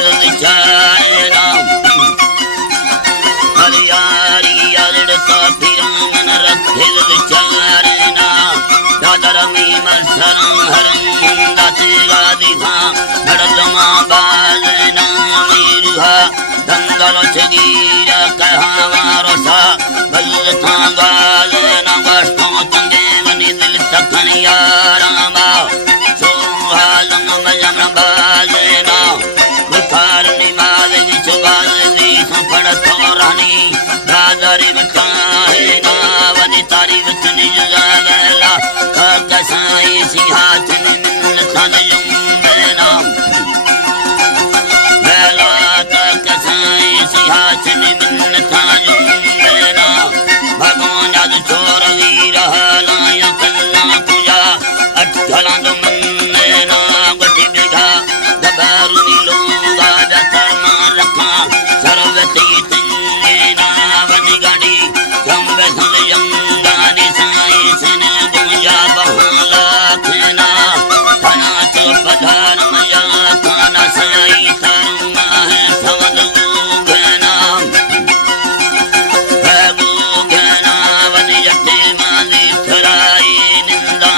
फिर विचारना हरियारी अजड़ता फिर मन रखे विचारना दादरमी मत्सरं हरं दातिगा दिखा नड़लमा बाजना मीरुहा दंगल चगीरा कहावा रसा बलथा गाजना गष्टो तंगे मनि दिल तखनिया रामा सोहालम मजम बाजना बुखार निमाद चुबाल दी सफड़ थोरानी दादरी बचाहे ना वनि तारी वचनी जुगाला कसाई सिंहासन निलथन युम्बना बेला कसाई सिंहासन निलथन युम्बना भगवान जादू चोर वीर हलाया कल्ला पूजा अठलंद मन्ना गति बिघा दबारुनी लोगा दतरमा रखा सर्वती तिंगेना वनि गाड़ी जम्बे संयंगानी साई सन गुंजा बहला खेना तना तो पधार मया तना साई तरमा है सवद गुगना गुगना वनि जते माली थराई निंदा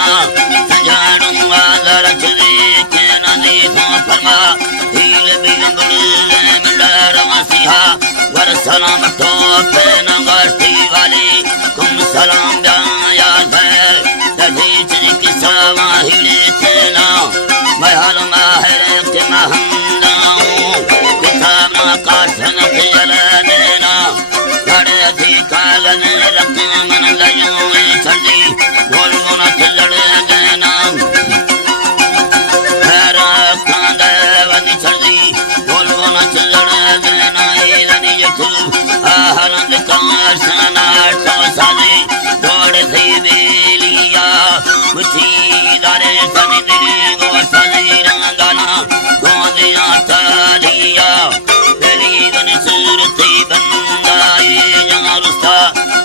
संजाणुआ दरच देखे न देखो फरमा हील बिल बुल मंडरवा सिहा वर सलाम टोपे न गश्ती वाली कुम सलाम ब्याया है दधीच किसा वाहिड़े तेना महल माहर के महंदाओं किताब काठन के जल देना घड़े अधिकागन रखन मन लयों में चली बोल मुना चलड़ देना हैरा कांदे वनि चली बोल मुना चलड़ देना एदनी यथु आहनंद कासना तो साले दौड़ थी बेलिया मुझी दारे सनी दिली गो सनी रंगाना गोंदिया तालिया बेली वनि सूरती बंदाई जंगरुस्ता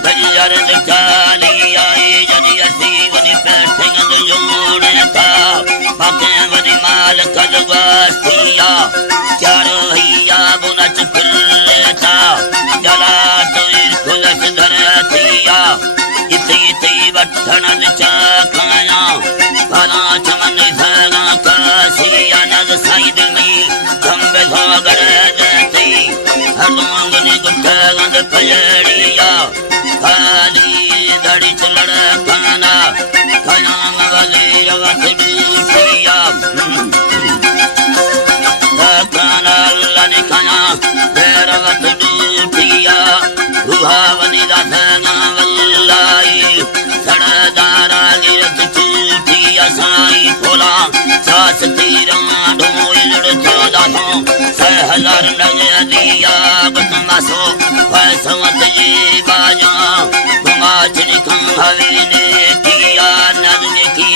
गजर दिखालिया जनी असी वनि पैठे गंद जोड़े था बाके वनि माल कदवास्तिया चारो हिया बुनच फिरता जला तो खुलस धरतिया इति इति बठन चाखाया भला चमन धगा कासिया नग साइड में खंबे धोगर देती हलोंगनी गुट्टा गंद पजड़िया खाली धड़ी चलड़ खाना खयाम वाली रवत डूटिया खाना लने खाया रवत डूटिया रुहावनी दाधना वल्लाई सड़दारा गिरत चूटिया साई खोला सास तीरा ढोल चौदा हो सहजार लगे दिया बदमाशो फैसवत ये बाजा कुमाचन खंभवे ने किया नजने की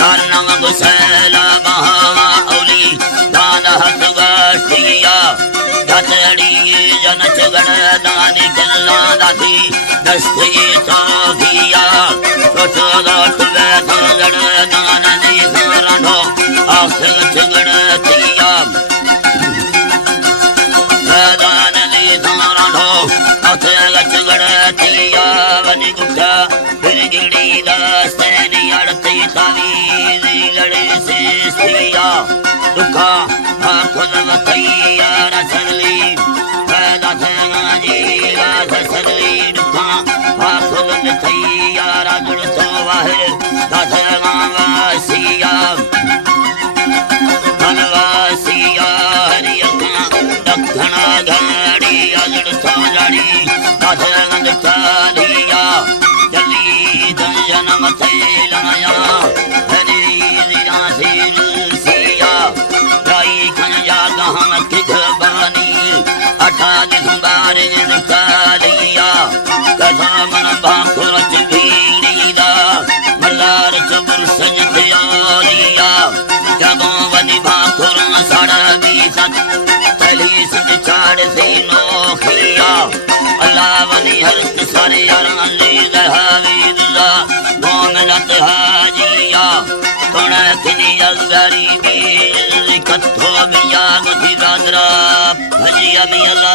दानम गुसैला बहावा औली दाना हथ गास्तिया दतड़ी जनच गण दानी कल्ला दाती दस्ते ताफिया तो दात बैठो गण दानी धरनो आखिर गण तिया दानी धरनो आखिर गण तिया वनि गुट्टा फिर गिड़ी दास्तनी अड़ती तावीज़ लड़े से स्त्रिया दुखा खुद बतैया रसली पैदा जी रसली दुखा खुद बतैया राजुड़ तो वाहिर वासिया वनवासिया हरियका दक्षिणा घड़ी अजड़ तो लड़ी गंद चालिया जली जन्म थे लाया हरी सिया गाई खंजा गहम किघबानी अठाल बारे कालिया कथा मन भाकुर भीड़ीदा मल्लार चबुर सजदिया जगो वनि भाकुर साड़ा बीसत तली सज चाड़ से नोखिया अल्लाह वनि हरत सारे अरले दहावीदा मोमिनत हाजिया तोड़ा किनी अगरी बीज कथो बिया गुथी राजरा भजिया मियला